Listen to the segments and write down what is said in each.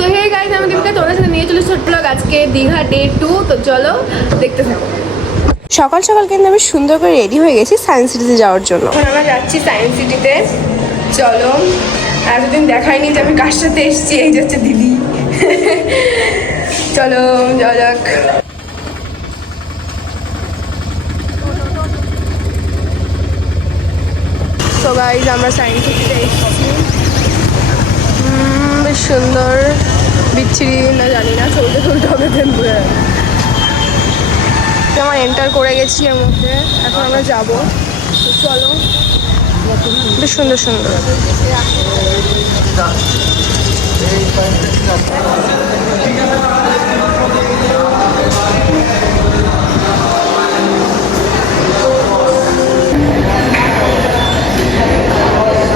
So hey guys, আমি দীপিকা, তোমাদের সাথে নিয়ে চলে ছোট্ট ব্লগ। আজকে দীঘা ডে 2, তো চলো দেখতে থাকো। সকাল সকাল কিন্তু আমি সুন্দর করে রেডি হয়ে গেছি সায়েন্স সিটিতে যাওয়ার জন্য। এখন আমরা যাচ্ছি সায়েন্স সিটিতে। চলো, এতদিন দেখাইনি যে আমি কার সাথে এসেছি। এই যাচ্ছে দিদি। চলো যাওয়া যাক। তো গাইস, আমরা সায়েন্স সিটিতে এসেছি। বেশ সুন্দর, বিচ্ছিরি না জানি না, চলতে চলতে হবে টেম্পুরে। আমরা এন্টার করে গেছি এর মধ্যে, এখন আমরা যাবো। তো চলো, বেশ সুন্দর সুন্দর।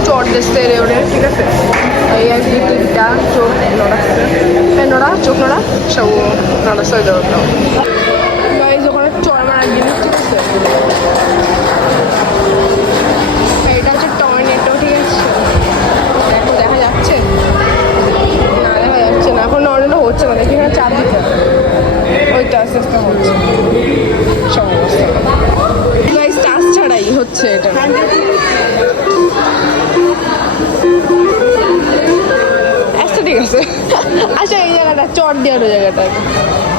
চট দেখতে ওরে, ঠিক আছে। এই আর কি তিনটা চোখ নড়া, নড়া চোখ নড়া সব নড়া সই দেওয়া। গাইজ, ওখানে চড় মারার জিনিস, ঠিক আছে। এটা হচ্ছে টর্নেডো, ঠিক আছে। দেখো, দেখা যাচ্ছে না? দেখা যাচ্ছে না, এখন টর্নেডো হচ্ছে না। দেখি এখানে চাপ দিতে, ওইটা আস্তে আস্তে হচ্ছে সব অবস্থা। গাইজ, টাচ ছাড়াই হচ্ছে এটা। আচ্ছা, ঠিক আছে। আচ্ছা, এই জায়গাটা চড় দেওয়ার, ওই জায়গাটা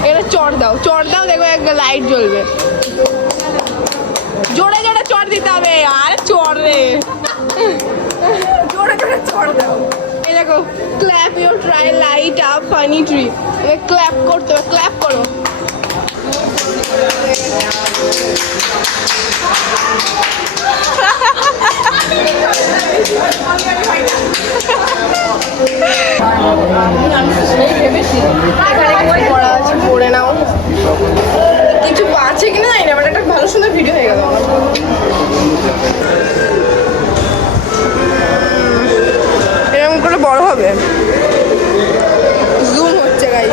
এটা চড় দাও, চড় দাও। দেখো একটা লাইট জ্বলবে। জোরে জোরে চড় দিতে হবে। আর চড় রে, জোরে জোরে চড় দাও। এই দেখো, clap your try light up funny tree. Clap করতে হবে, ক্ল্যাপ করো। পড়ে নাও, কিছু আছে কিনা জানি না, বাট একটা ভালো সুন্দর ভিডিও হয়ে গেল। এরকম করে বড় হবে, জুম হচ্ছে গাইস।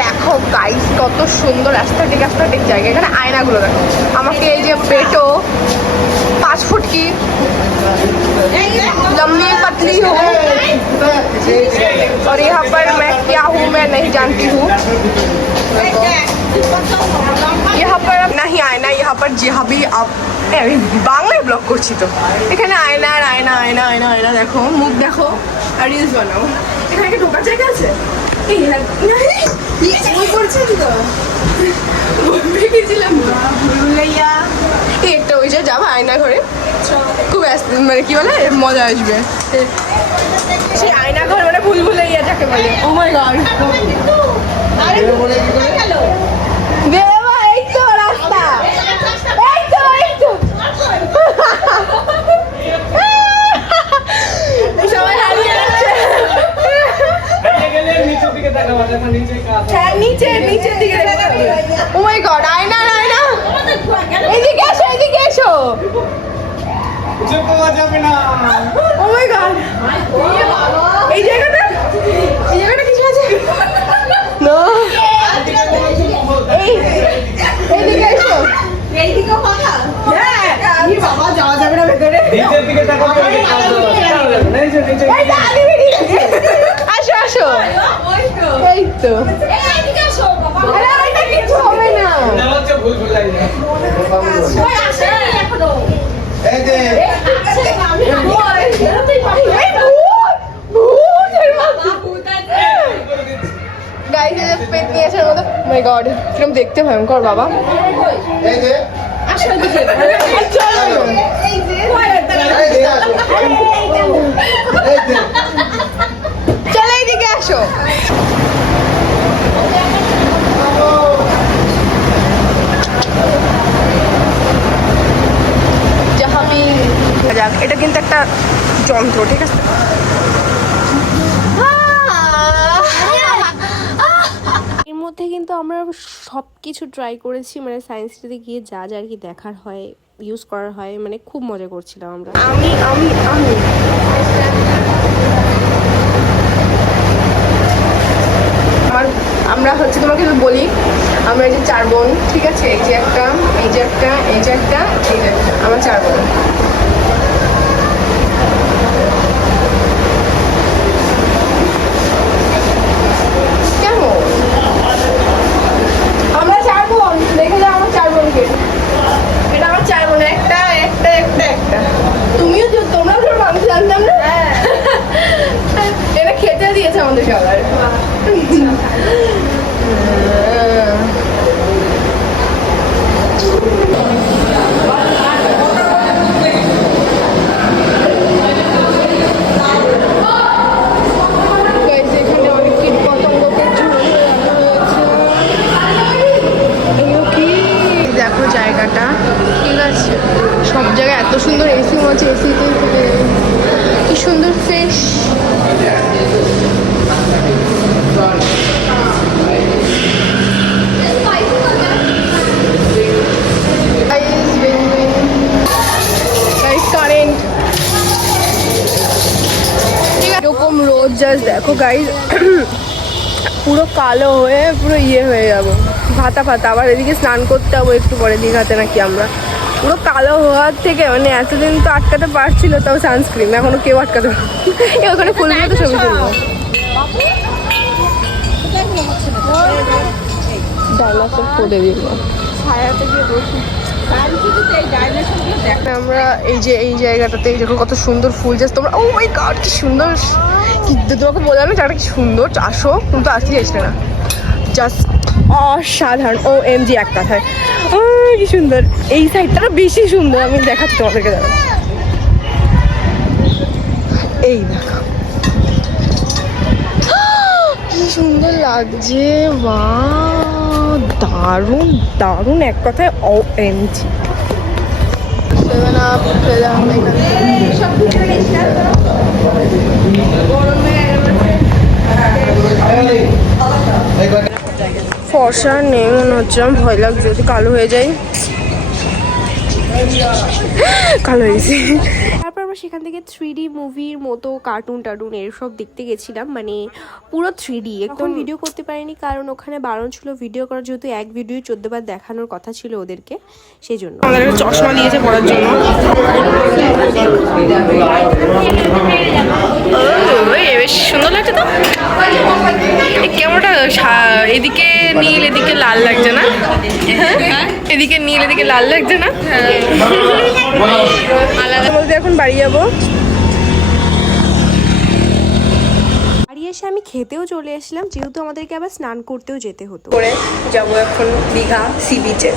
দেখো গাইস, কত সুন্দর অ্যাস্থেটিক অ্যাস্থেটিক জায়গা। এখানে আয়নাগুলো দেখো। আমাকে এই যে পেটো 5 ফুট কি लंबी पतली हूँ, और यहाँ पर मैं क्या हूँ मैं नहीं जानती हूँ। यहाँ पर नहीं आयना, यहाँ पर जहाँ भी आप বাংলায় ব্লগ করছি তো। এখানে আয়না আর আয়না, আয়না আয়না আয়না। দেখো, মুখ দেখো আর রিলস বানাও। এখানে কি ঢোকার জায়গা আছে? একটা ওই যে যাবো আয়না ঘরে, খুব মানে কি বলে মজা আসবে। সেই আয়না ঘর মানে ভুলভুলাইয়া যাকে বলে। ও মাই গড, এই তো রাস্তা, এই তো এই তো। সবাই হারিয়ে যাচ্ছে। হ্যাঁ, নিচের দিকে। ও মাই গড, আয়না আয়না। এদিকে এসো, এদিকে এসো। ও মাই গড, এই জায়গাটা কিছু আছে? নো, এইদিকে এসো। এইদিকেও কথা? হ্যাঁ, বাবা যাওয়া যাবে না ভেতরে। নিচের দিকে তাকাও। আসো আসো, এই তো। এইদিকে আসো বাবা। আরে ওইটা কিছু হবে না। হচ্ছে ভুলভুলাই না। ওই আসে এখনো। এই যে আমি বেরোতেই পারি না। গাইস, এই যে পেট নিয়ে আসার মতো। মাই গড, কিরকম দেখতে ভয়ঙ্কর বাবা। এই যে আসো, এদিকে চলো। এই যে চলো, এইদিকে আসো। জাহাবি যাক, এটা কিন্তু একটা যন্ত্র, ঠিক আছে। এর মধ্যে কিন্তু আমরা সব কিছু ট্রাই করেছি, মানে সায়েন্স সিটিতে গিয়ে যা যা আর কি দেখার হয়, ইউজ করার হয়, মানে খুব মজা করছিলাম আমরা। আমি আমি আমি আমরা হচ্ছে, তোমাকে বলি, আমরা এই যে 4 বোন, ঠিক আছে। এই যে একটা, এই যে একটা, এই যে একটা, এই যে একটা, আমার 4 বোন। আমাদের সবার। Guys, এখানে অনেক কীট পতঙ্গকে ঝুলিয়ে রাখা হয়েছে। এগুলো কি? দেখো জায়গাটা, ঠিক আছে, সব জায়গায় এত সুন্দর এসি হচ্ছে, এসিতেই থেকে কি সুন্দর ফ্রেশ। কারেন্ট এরকম রোদ জাস্ট দেখো গাইজ, পুরো কালো হয়ে পুরো ইয়ে হয়ে যাবো, ভাতা ফাতা। আবার এদিকে স্নান করতে যাবো একটু পরে দীঘাতে নাকি আমরা। পুরো কালো হওয়ার থেকে মানে এতদিন তো আটকাতে পারছিল, তাও সানস্ক্রিন এখনো কেউ আটকাতে পারে। ওখানে ফুলগুলো তো ছবি তুলবো। ডাইনোসর করে দিব, ছায়াতে গিয়ে বসি। আমরা এই যে এই জায়গাটাতে দেখো কত সুন্দর ফুল, জাস্ট তোমরা, ও মাই গড কি সুন্দর, কি তোমাকে বোঝানো জায়গাটা কি সুন্দর। আসো, কিন্তু আসতে চাইছিলে না, জাস্ট অসাধারণ। ও এম জি এক কথায় কি সুন্দর। এই সাইডটা বেশি সুন্দর, আমি দেখাচ্ছি তোমাদেরকে, দাঁড়াও। এই দেখো কি সুন্দর লাগছে, বাহ, দারুণ দারুণ এক কথায় ও এম জি। সেভেন আপ খেলাম এখানে, ফর্সা নেই মনে হচ্ছে, আমার ভয় লাগছে যদি কালো হয়ে যায়। কালো হয়েছে। তারপর আমরা সেখান থেকে 3D মুভির মতো কার্টুন টার্টুন এসব দেখতে গেছিলাম, মানে পুরো 3D। এখন ভিডিও করতে পারিনি কারণ ওখানে বারণ ছিল ভিডিও করার, যেহেতু এক ভিডিও 14 বার দেখানোর কথা ছিল ওদেরকে, সেই জন্য। আমাদের একটা চশমা দিয়েছে পড়ার জন্য। বেশ সুন্দর লাগছে তো, কেমনটা এদিকে নীল এদিকে লাল লাগছে না? এদিকে নীল এদিকে লাল লাগছে না? আলাদা বলতে এখন বাড়ি যাবো। বাড়ি এসে আমি খেতেও চলে এসেছিলাম, যেহেতু আমাদেরকে আবার স্নান করতেও যেতে হতো। করে যাবো এখন দীঘা সি বিচে।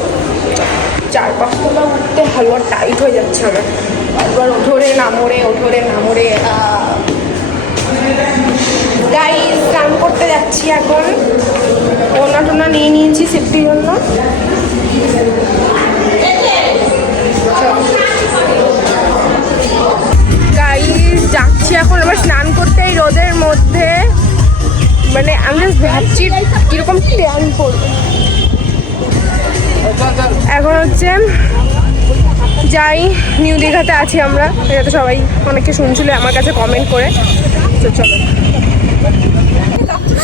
4-5 তলা উঠতে হালুয়া টাইট হয়ে যাচ্ছে আমার, একবার ওঠোরে নামোরে ওঠোরে নামোরে। গাইস স্নান করতে যাচ্ছি এখন, ওনা টোনা নিয়ে নিয়েছি সেফটির জন্য। গাইস যাচ্ছি এখন আবার স্নান করতে এই রোদের মধ্যে, মানে আমি জাস্ট ভাবছি কিরকম ট্যান পড়বে। এখন হচ্ছে যাই, নিউ দীঘাতে আছি আমরা, এটা তো সবাই অনেকে শুনছিল আমার কাছে কমেন্ট করে। তো চলো,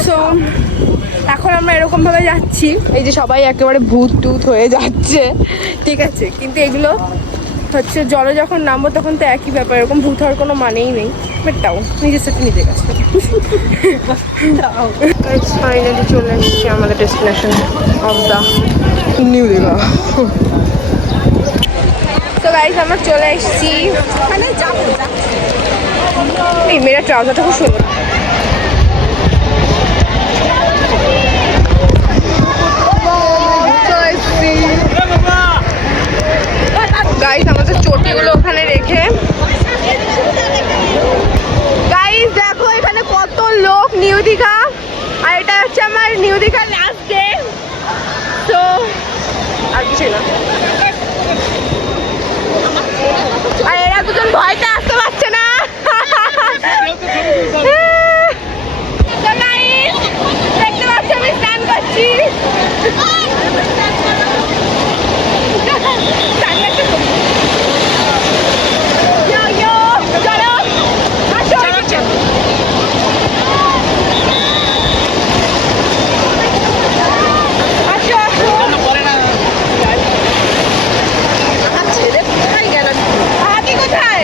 সো এখন আমরা এরকমভাবে যাচ্ছি, এই যে সবাই একেবারে ভূত টুত হয়ে যাচ্ছে, ঠিক আছে, কিন্তু এগুলো হচ্ছে জলে যখন নামবো তখন তো একই ব্যাপার, এরকম ভূত হওয়ার কোনো মানেই নেই। বাট তাও নিজের সাথে নিজের কাছে। ফাইনালি চলে এসেছি আমাদের destination of the new Digha. তো গাইস আমরা চলে এসেছি, ওখানে যাবো। এই মেয়েরা ট্রাউজারটা খুব সুন্দর। গাইস আমাদের চটিগুলো ওখানে রেখে, গাইস দেখো এখানে কত লোক নিউ দীঘা, আর এটা হচ্ছে আমার নিউ দীঘা লাস্ট ডে। তো আর কিছু না, আর এরা দুজন ভয়তে আসতে পারছে না। দেখতে পাচ্ছি আমি স্নান করছি।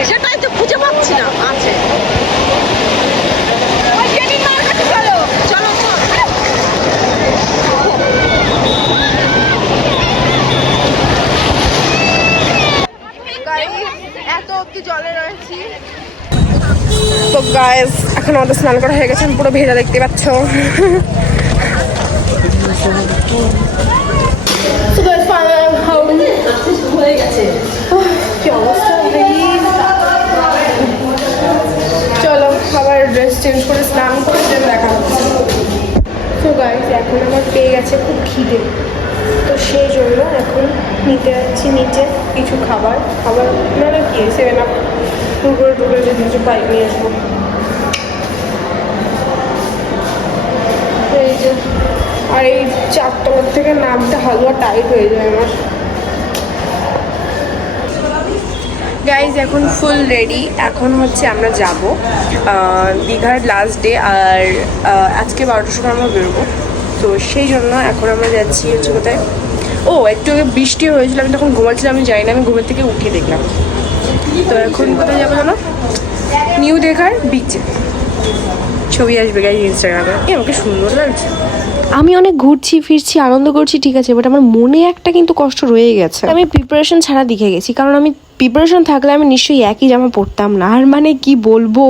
সেটাই তো খুঁজে পাচ্ছি না। আছে এখন আমাদের স্নান করা হয়ে গেছে, আমি পুরো ভেজা দেখতে পাচ্ছ। কি অবস্থা, চলো আবার ড্রেস চেঞ্জ করে স্নান করে দেখা হচ্ছে। তো গাইস এখন আমার পেয়ে গেছে খুব খিদে, তো সেই জন্য এখন নিতে যাচ্ছি নিচে কিছু খাবার মানে কি 7 আপ টুকরো যদি কিছু বাইক নিয়ে আসবো। এই যে আর এই 4 তলার থেকে নামতে হালুয়া টাইট হয়ে যায় আমার। গাইজ এখন ফুল রেডি, এখন হচ্ছে আমরা যাব দীঘার লাস্ট ডে, আর আজকে 12টার সময় আমরা বেরোবো। তো সেই জন্য এখন আমরা যাচ্ছি হচ্ছে কোথায়, একটু আগে বৃষ্টি হয়েছিল, আমি তখন ঘুমাচ্ছিলাম, আমি জানি না, আমি ঘুমের থেকে উঠে দেখলাম। তো এখন কোথায় যাবো জানো, নিউ দীঘার বিচে ছবি আসবে গাইজ ইনস্টাগ্রামে। আমাকে সুন্দর লাগছে। আমি অনেক ঘুরছি ফিরছি আনন্দ করছি ঠিক আছে, বাট আমার মনে একটা কিন্তু কষ্ট রয়ে গেছে। আমি প্রিপারেশন ছাড়া দিঘা গেছি, কারণ আমি প্রিপারেশন থাকলে আমি নিশ্চয়ই একই জামা পরতাম না। আর মানে কি বলবো,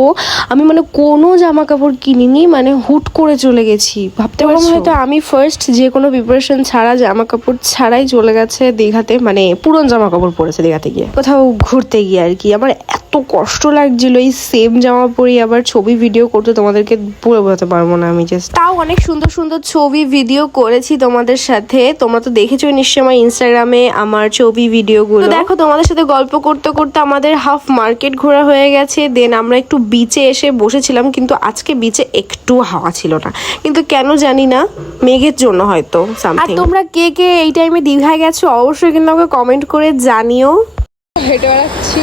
আমি মানে কোনো জামা কাপড় কিনিনি, মানে হুট করে চলে গেছি। ভাবতে পারবো হয়তো আমি ফার্স্ট যে কোনো প্রিপারেশন ছাড়া জামা কাপড় ছাড়াই চলে গেছে দীঘাতে, মানে পুরনো জামা কাপড় পরেছে দীঘাতে গিয়ে, কোথাও ঘুরতে গিয়ে আর কি। আমার এত কষ্ট লাগছিল এই সেম জামা পরে আবার ছবি ভিডিও করতে, তোমাদেরকে বলে বোঝাতে পারবো না আমি। জাস্ট তাও অনেক সুন্দর সুন্দর ছবি ভিডিও করেছি তোমাদের সাথে, তোমরা তো দেখেছো নিশ্চয়ই আমার ইনস্টাগ্রামে আমার ছবি ভিডিওগুলো। দেখো তোমাদের সাথে গল্প করতে করতে আমাদের হাফ মার্কেট ঘোরা হয়ে গেছে, দেন আমরা একটু বিচে এসে বসেছিলাম, কিন্তু আজকে বিচে একটু হাওয়া ছিল না, কিন্তু কেন জানি না, মেঘের জন্য হয়তো সামথিং। আর তোমরা কে কে এই টাইমে দীঘায় গেছো অবশ্যই কিন্তু আমাকে কমেন্ট করে জানিও। হেঁটে বেড়াচ্ছি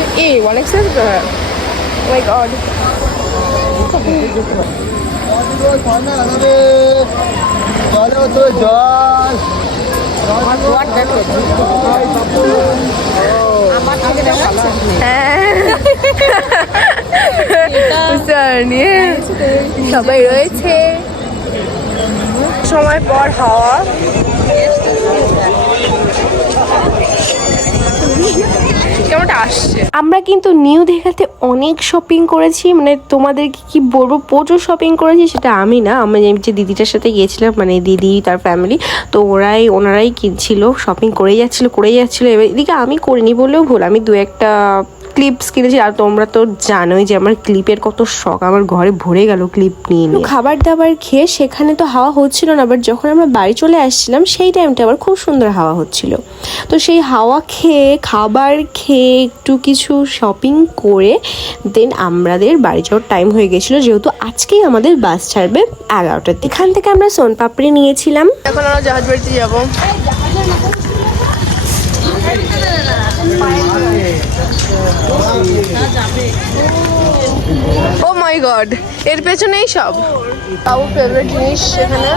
অনেক মাই গড, সবাই রয়েছে, সময় পর হাওয়া। কেমনটা আসছে। আমরা কিন্তু নিউ দীঘাতে অনেক শপিং করেছি, মানে তোমাদেরকে কি বলবো, প্রচুর শপিং করেছি। সেটা আমি না, আমি যে দিদিটার সাথে গিয়েছিলাম, মানে দিদি তার ফ্যামিলি, তো ওনারাই কিনছিল, শপিং করেই যাচ্ছিল। এবার এদিকে আমি করিনি বললেও ভুল, আমি 2-1টা ক্লিপস কিনেছি। আর তোমরা তো জানোই যে আমার ক্লিপের কত শখ, আমার ঘরে ভরে গেল ক্লিপ নিয়ে। খাবার দাবার খেয়ে সেখানে তো হাওয়া হচ্ছিল না, বাট যখন আমরা বাড়ি চলে আসছিলাম সেই টাইমটা আবার খুব সুন্দর হাওয়া হচ্ছিল। তো সেই হাওয়া খেয়ে খাবার খেয়ে একটু কিছু শপিং করে দেন আমাদের বাড়ি যাওয়ার টাইম হয়ে গেছিলো, যেহেতু আজকেই আমাদের বাস ছাড়বে 11টার দিকে। এখান থেকে আমরা সোনপাপড়ি নিয়েছিলাম। এখন আমরা জাহাজ বাড়িতে যাবো। ও মাই গড, এর পেছনেই সব তাও ফেভারিট জিনিস এখানে।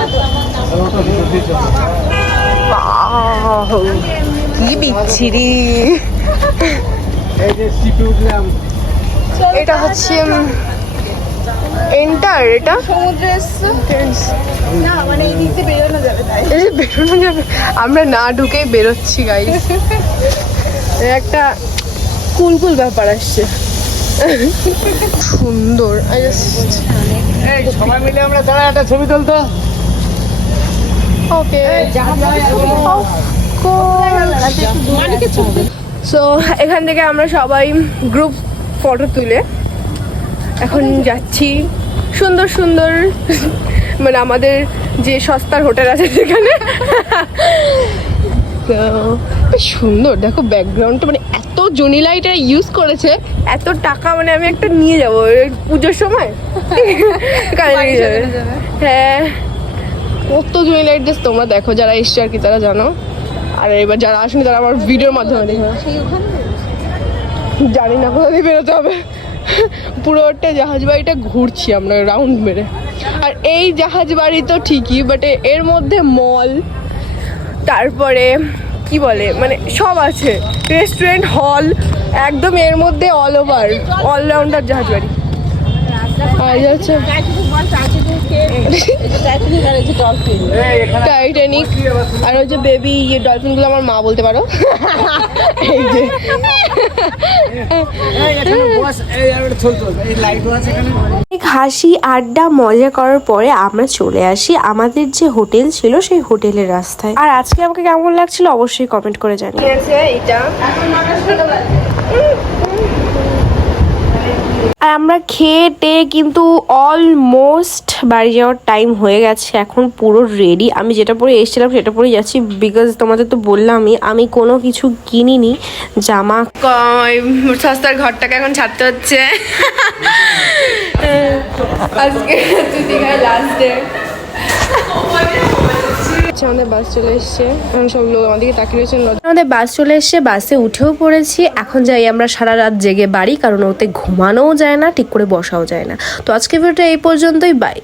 কি বিচ্ছিরি। এটা হচ্ছে এন্টার, এটা না মানে এই দিক দিয়ে বেরোনো যাবে, আমরা না ঢুকেই বেরোচ্ছি গাইস। একটা কুল ব্যাপার আসছে, সুন্দর। সবাই মিলে আমরা দাঁড়া একটা ছবি তুলতো। ওকে, সো এখান থেকে আমরা সবাই গ্রুপ ফটো তুলে এখন যাচ্ছি সুন্দর সুন্দর, মানে আমাদের যে সস্তার হোটেল আছে সেখানে। বেশ সুন্দর, দেখো ব্যাকগ্রাউন্ডটা, মানে এত জুনি লাইট ইউজ করেছে, এত টাকা, মানে আমি একটা নিয়ে যাবো পুজোর সময় কাজে নিয়ে যাবে। হ্যাঁ, কত জুনি লাইট জাস্ট তোমরা দেখো, যারা এসছে আর কি তারা জানো, আর এবার যারা আসেনি তারা আমার ভিডিওর মাধ্যমে দেখবে। জানি না কোথা দিয়ে বেরোতে হবে, পুরোটা জাহাজ বাড়িটা ঘুরছি আমরা রাউন্ড মেরে। আর এই জাহাজ বাড়ি তো ঠিকই, বাট এর মধ্যে মল, তারপরে কি বলে মানে সব আছে, রেস্টুরেন্ট, হল, একদম এর মধ্যে অল ওভার অলরাউন্ডার জাহাজ বাড়ি। বাড়ি যাচ্ছে টাইটানিক আর ওই যে বেবি ডলফিন গুলো আমার মা বলতে পারো এই যে অনেক হাসি আড্ডা মজা করার পরে আমরা চলে আসি আমাদের যে হোটেল ছিল সেই হোটেলের রাস্তায়। আর আজকে আমাকে কেমন লাগছিল অবশ্যই কমেন্ট করে জানিও। এটা আর আমরা খেয়ে টেয়ে কিন্তু অলমোস্ট বাড়ি যাওয়ার টাইম হয়ে গেছে, এখন পুরো রেডি। আমি যেটা পরে এসেছিলাম সেটা পরে যাচ্ছি, বিকজ তোমাদের তো বললামই আমি কোনো কিছু কিনিনি। জামা সস্তার ঘরটাকে এখন ছাড়তে হচ্ছে আজকে দীঘায় লাস্ট ডে। আমাদের বাস চলে এসছে, এখন সব লোক আমাদেরকে তাকিয়ে রয়েছেন। আমাদের বাস চলে এসছে, বাসে উঠেও পড়েছি। এখন যাই আমরা সারা রাত জেগে বাড়ি, কারণ ওতে ঘুমানোও যায় না, ঠিক করে বসাও যায় না। তো আজকে ভিডিওটা এই পর্যন্তই, বাই।